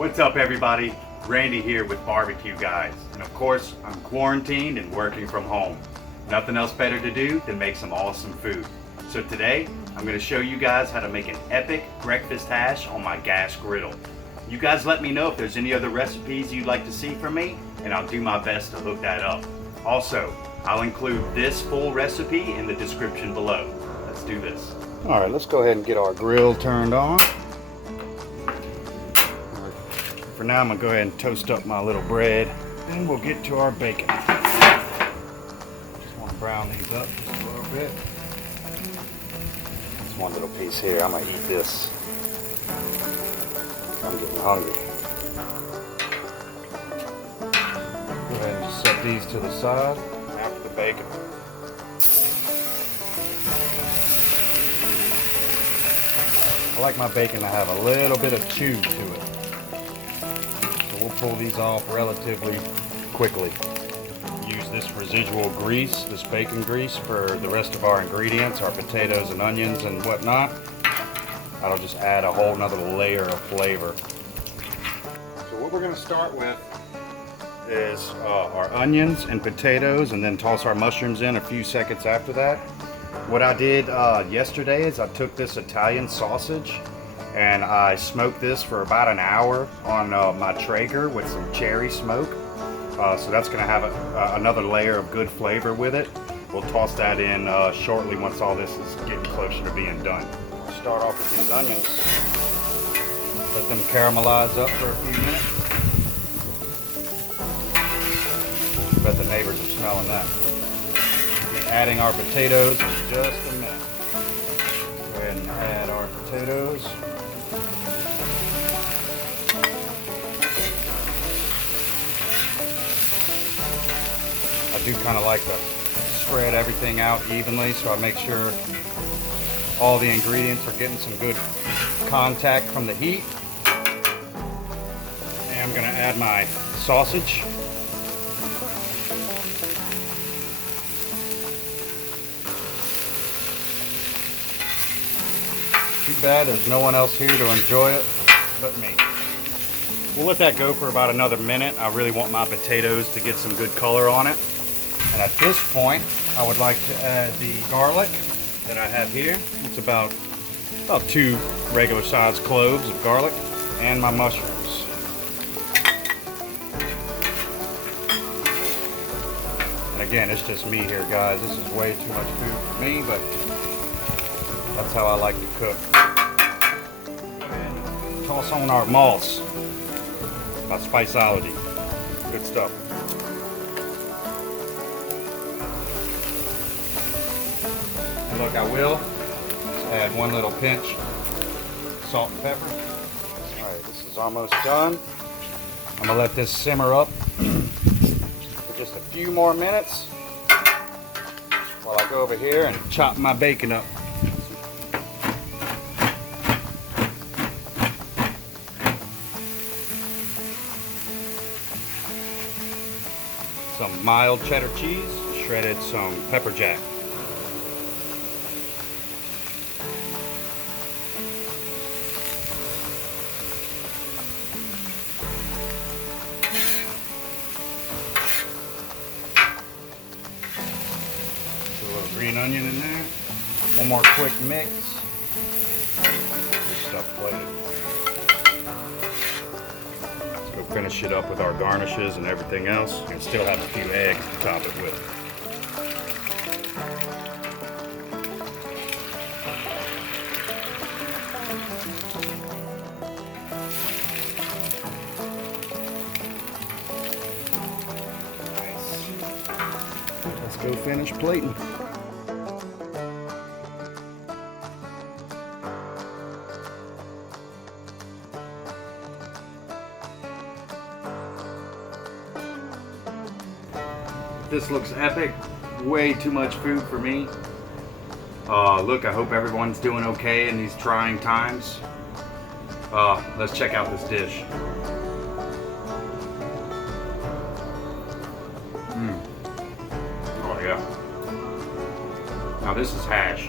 What's up, everybody? Randy here with BBQGuys, and of course I'm quarantined and working from home. Nothing else better to do than make some awesome food. So today I'm going to show you guys how to make an epic breakfast hash on my gas griddle. You guys let me know if there's any other recipes you'd like to see from me, and I'll do my best to hook that up. Also, I'll include this full recipe in the description below. Let's do this. All right, let's go ahead and get our grill turned on. For now, I'm gonna go ahead and toast up my little bread, and we'll get to our bacon. Just want to brown these up just a little bit. Just one little piece here. I'm gonna eat this. I'm getting hungry. Go ahead and just set these to the side after the bacon. I like my bacon to have a little bit of chew to it. We'll pull these off relatively quickly. Use this residual grease, this bacon grease, for the rest of our ingredients, our potatoes and onions and whatnot. That'll just add a whole nother layer of flavor. So what we're going to start with is our onions and potatoes, and then toss our mushrooms in a few seconds after that. What I did yesterday is I took this Italian sausage and I smoked this for about an hour on my Traeger with some cherry smoke. So that's going to have another layer of good flavor with it. We'll toss that in shortly once all this is getting closer to being done. We'll start off with these onions. Let them caramelize up for a few minutes. I bet the neighbors are smelling that. We'll be adding our potatoes in just a minute. Go ahead and add our potatoes. I do kind of like to spread everything out evenly, so I make sure all the ingredients are getting some good contact from the heat. And I'm going to add my sausage. Too bad there's no one else here to enjoy it but me. We'll let that go for about another minute. I really want my potatoes to get some good color on it. And at this point, I would like to add the garlic that I have here. It's about 2 regular sized cloves of garlic, and my mushrooms. And again, it's just me here, guys. This is way too much food for me, but that's how I like to cook. And toss on our malts. My Spiceology. Good stuff. And look, I will just add one little pinch salt and pepper. Alright, this is almost done. I'm going to let this simmer up for just a few more minutes while I go over here and chop my bacon up. Some mild cheddar cheese, shredded some pepper jack. Put a little green onion in there. One more quick mix. This stuff plated. We'll finish it up with our garnishes and everything else, and still have a few eggs to top it with. Nice. Let's go finish plating. This looks epic. Way too much food for me. Look, I hope everyone's doing okay in these trying times. Let's check out this dish. Oh yeah. Now this is hash.